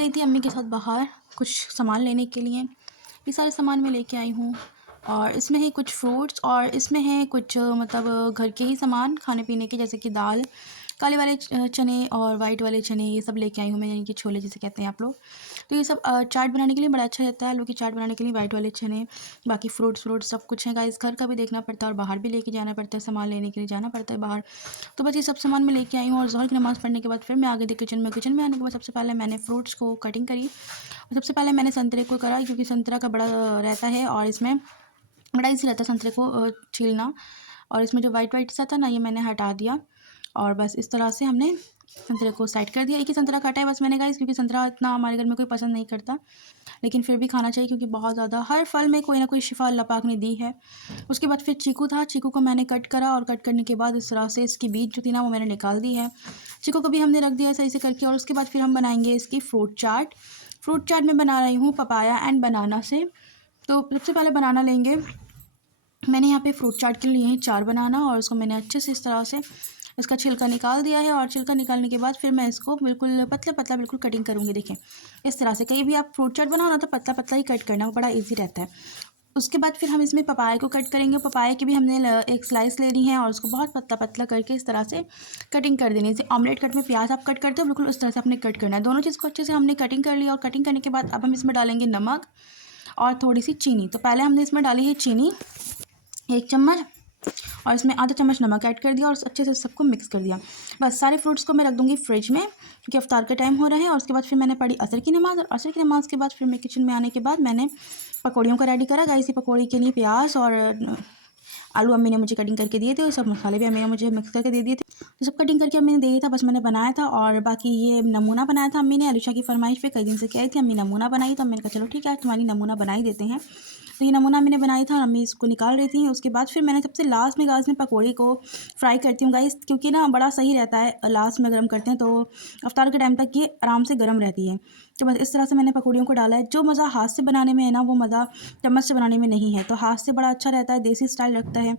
गई थी अम्मी के साथ बाहर कुछ सामान लेने के लिए। ये सारे सामान मैं लेके आई हूँ और इसमें है कुछ फ्रूट्स और इसमें है कुछ मतलब घर के ही सामान खाने पीने के, जैसे कि दाल, काले वाले चने और वाइट वाले चने, ये सब लेके आई हूँ मैं, यानी कि छोले जिसे कहते हैं आप लोग। तो ये सब चाट बनाने के लिए बड़ा अच्छा रहता है। आलू की चाट बनाने के लिए वाइट वाले चने, बाकी फ्रूट्स सब कुछ है गाइस। घर का भी देखना पड़ता है और बाहर भी लेके जाना पड़ता है, सामान लेने के लिए जाना पड़ता है बाहर। तो बस ये सब सामान मैं लेके आई हूँ और ज़ोहर की नमाज़ पढ़ने के बाद फिर मैं आ गई थी किचन में। किचन में आने के बाद सबसे पहले मैंने फ्रूट्स को कटिंग करी। सबसे पहले मैंने संतरे को करा, क्योंकि संतरा का बड़ा रहता है और इसमें बड़ा ईज़ी रहता है संतरे को छीलना। और इसमें जो वाइट सा था ना, ये मैंने हटा दिया और बस इस तरह से हमने संतरे को साइड कर दिया। एक ही संतरा काटा है बस मैंने गाइस, क्योंकि संतरा इतना हमारे घर में कोई पसंद नहीं करता, लेकिन फिर भी खाना चाहिए क्योंकि बहुत ज़्यादा हर फल में कोई ना कोई शिफा अल्लाह पाक ने दी है। उसके बाद फिर चीकू था, चीकू को मैंने कट करा और कट करने के बाद इस तरह से इसकी बीज जो थी ना वो मैंने निकाल दी है। चीकू को भी हमने रख दिया सही से करके और उसके बाद फिर हम बनाएंगे इसकी फ्रूट चाट। फ्रूट चाट मैं बना रही हूँ पपाया एंड बनाना से। तो सबसे पहले बनाना लेंगे। मैंने यहाँ पे फ्रूट चाट के लिए हैं 4 बनाना और उसको मैंने अच्छे से इस तरह से इसका छिलका निकाल दिया है। और छिलका निकालने के बाद फिर मैं इसको बिल्कुल पतला पतला बिल्कुल कटिंग करूँगी। देखें इस तरह से, कहीं भी आप फ्रूट चाट बनाओ ना तो पतला पतला ही कट करना, वो बड़ा ईजी रहता है। उसके बाद फिर हम इसमें पपाया को कट करेंगे। पपाया की भी हमने एक स्लाइस लेनी है और उसको बहुत पतला पतला करके इस तरह से कटिंग कर देनी है। जैसे ऑमलेट कट में प्याज आप कट करते हो, बिल्कुल उस तरह से आपने कट करना है। दोनों चीज़ को अच्छे से हमने कटिंग कर लिया और कटिंग करने के बाद अब हम इसमें डालेंगे नमक और थोड़ी सी चीनी। तो पहले हमने इसमें डाली है चीनी 1 चम्मच और इसमें आधा चम्मच नमक ऐड कर दिया और अच्छे से सबको मिक्स कर दिया। बस सारे फ्रूट्स को मैं रख दूँगी फ्रिज में, क्योंकि अफ्तार का टाइम हो रहा है। और उसके बाद फिर मैंने पढ़ी असर की नमाज़ और असर की नमाज़ के बाद फिर मैं किचन में आने के बाद मैंने पकौड़ियों का रेडी करा। गाइस, पकौड़ी के लिए प्याज और आलू अम्मी ने मुझे कटिंग करके दिए थे और सब मसाले भी अम्मी ने मुझे मिक्स करके दे दिए थे। तो सब कटिंग करके अम्मी ने दे दिया था, बस मैंने बनाया था। और बाकी ये नमूना बनाया था अम्मी ने, अलीशा की फरमाइश पे कई दिन से कह रही थी अम्मी नमूना बनाई, तो मैंने कहा चलो ठीक है आज तुम्हारी नमूना बना ही देते हैं। तो ये नमूना मैंने बनाई था और अम्मी इसको निकाल रही थी। उसके बाद फिर मैंने सबसे लास्ट में गाइस में पकौड़ी को फ्राई करती हूँ गाइस, क्योंकि ना बड़ा सही रहता है लास्ट में गर्म करते हैं तो अफ्तार के टाइम तक ये आराम से गर्म रहती है। तो बस इस तरह से मैंने पकौड़ियों को डाला है। जो मज़ा हाथ से बनाने में है ना, वो मज़ा चम्मच से बनाने में नहीं है। तो हाथ से बड़ा अच्छा रहता है, देसी स्टाइल लगता है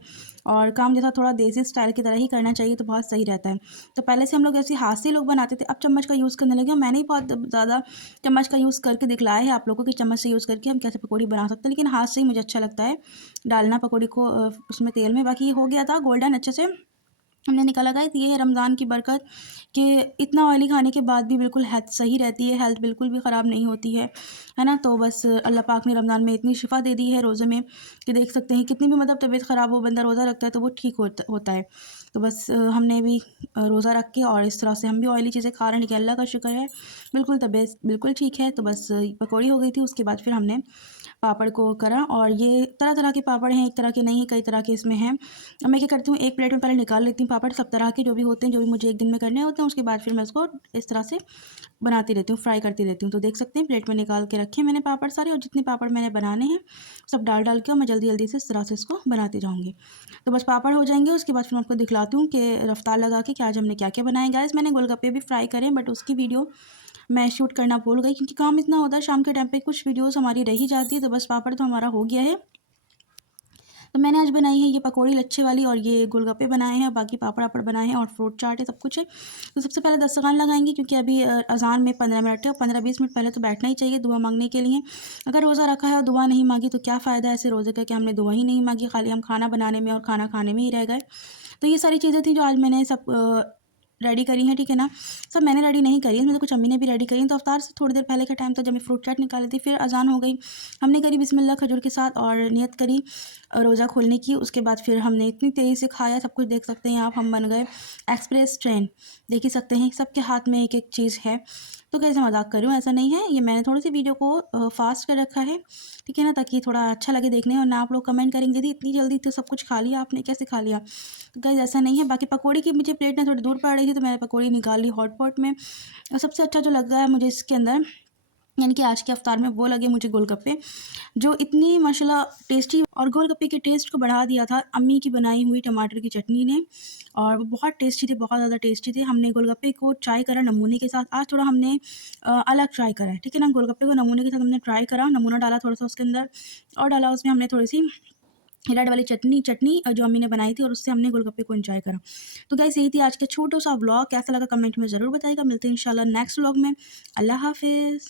और काम जैसा थोड़ा देसी स्टाइल की तरह ही करना चाहिए, तो बहुत सही रहता है। तो पहले से हम लोग ऐसे हाथ से लोग बनाते थे, अब चम्मच का यूज़ करने लगे। और मैंने ही बहुत ज़्यादा चम्मच का यूज़ करके दिखलाया है आप लोगों को कि चम्मच से यूज़ करके हम कैसे पकौड़ी बना सकते हैं, लेकिन हाथ से ही मुझे अच्छा लगता है डालना पकौड़ी को उसमें तेल में। बाकी हो गया था गोल्डन अच्छे से हमने निकाला। गाइस, ये है रमज़ान की बरकत कि इतना ऑयली खाने के बाद भी बिल्कुल हेल्थ सही रहती है, हेल्थ बिल्कुल भी ख़राब नहीं होती है ना। तो बस अल्लाह पाक ने रमज़ान में इतनी शिफा दे दी है रोज़े में कि देख सकते हैं कितनी भी मतलब तबीयत ख़राब हो, बंदा रोज़ा रखता है तो वो ठीक होता है। तो बस हमने भी रोज़ा रख के और इस तरह से हम भी ऑयली चीज़ें खा रहे हैं, लेकिन अल्लाह का शुक्र है बिल्कुल तबीयत बिल्कुल ठीक है। तो बस पकौड़ी हो गई थी, उसके बाद फिर हमने पापड़ को करा। और ये तरह तरह के पापड़ हैं, एक तरह के नहीं है, कई तरह के इसमें हैं। अब मैं क्या करती हूँ, एक प्लेट में पहले निकाल लेती हूँ पापड़ सब तरह के जो भी होते हैं, जो भी मुझे एक दिन में करने होते हैं। उसके बाद फिर मैं उसको इस तरह से बनाती रहती हूँ, फ्राई करती रहती हूँ। तो देख सकते हैं प्लेट में निकाल के रखे मैंने पापड़ सारे, और जितने पापड़ मैंने बनाने हैं सब डाल डाल के और मैं जल्दी जल्दी से इस तरह से इसको बनाती जाऊँगी। तो बस पापड़ हो जाएंगे, उसके बाद फिर मैं आपको दिखलाती हूँ कि रफ्तार लगा के कि आज हमने क्या क्या बनाए। गाइस, मैंने गोलगप्पे भी फ्राई करें, बट उसकी वीडियो मैं शूट करना भूल गई, क्योंकि काम इतना होता है शाम के टाइम पे, कुछ वीडियोस हमारी रह ही जाती है। तो बस पापड़ तो हमारा हो गया है। तो मैंने आज बनाई है ये पकौड़ी लच्छे वाली और ये गोलगप्पे बनाए हैं, बाकी पापड़ वापड़ बनाए हैं और फ्रूट चाट है, सब कुछ है। तो सबसे पहले दस्तरखान लगाएंगे, क्योंकि अभी अज़ान में 15 मिनट है, 15-20 मिनट पहले तो बैठना ही चाहिए दुआ मांगने के लिए। अगर रोज़ा रखा है और दुआ नहीं मांगी तो क्या फ़ायदा ऐसे रोज़े का कि हमने दुआ ही नहीं मांगी, खाली हम खाना बनाने में और खाना खाने में ही रह गए। तो ये सारी चीज़ें थी जो आज मैंने सब रेडी करी हैं, ठीक है ना। सब मैंने रेडी नहीं करी है, इसमें से कुछ अम्मी ने भी रेडी करी। तो अफ्तार से थोड़ी देर पहले का टाइम था जब मैं फ्रूट चाट निकाली थी, फिर अज़ान हो गई, हमने करी बिस्मिल्लाह खजूर के साथ और नियत करी रोज़ा खोलने की। उसके बाद फिर हमने इतनी तेज़ी से खाया, सब कुछ देख सकते हैं आप, हम बन गए एक्सप्रेस ट्रेन, देख ही सकते हैं सबके हाथ में एक एक चीज़ है। तो कैसे मजाक कर रही हूँ, ऐसा नहीं है, ये मैंने थोड़ी सी वीडियो को फास्ट कर रखा है, ठीक है ना, ताकि थोड़ा अच्छा लगे देखने। और ना आप लोग कमेंट करेंगे दी इतनी जल्दी तो सब कुछ खा लिया आपने, कैसे खा लिया। तो गाइस ऐसा नहीं है। बाकी पकौड़ी की मुझे प्लेट ना थोड़ी दूर पड़ रही थी, तो मैंने पकौड़ी निकाल ली हॉट पॉट में। और सबसे अच्छा जो लग रहा है मुझे इसके अंदर, यानी कि आज के अफ्तार में, वो लगे मुझे गोलगप्पे, जो इतनी माशाल्लाह टेस्टी, और गोलगप्पे के टेस्ट को बढ़ा दिया था अम्मी की बनाई हुई टमाटर की चटनी ने। और वो बहुत टेस्टी थे, बहुत ज़्यादा टेस्टी थे। हमने गोलगप्पे को ट्राई करा नमूने के साथ, आज थोड़ा हमने अलग ट्राई करा है, ठीक है ना। गोलगप्पे को नमूने के साथ हमने ट्राई करा, नमूना डाला थोड़ा सा उसके अंदर और डाला उसमें हमने थोड़ी सी रेड वाली चटनी चटनी जो अम्मी ने बनाई थी, और उससे हमने गोलगप्पे को एंजॉय करा। तो गाइस यही थी आज का छोटा सा व्लॉग, कैसा लगा कमेंट में ज़रूर बताइएगा। मिलते हैं इंशाल्लाह नेक्स्ट व्लॉग में। अल्लाह हाफिज़।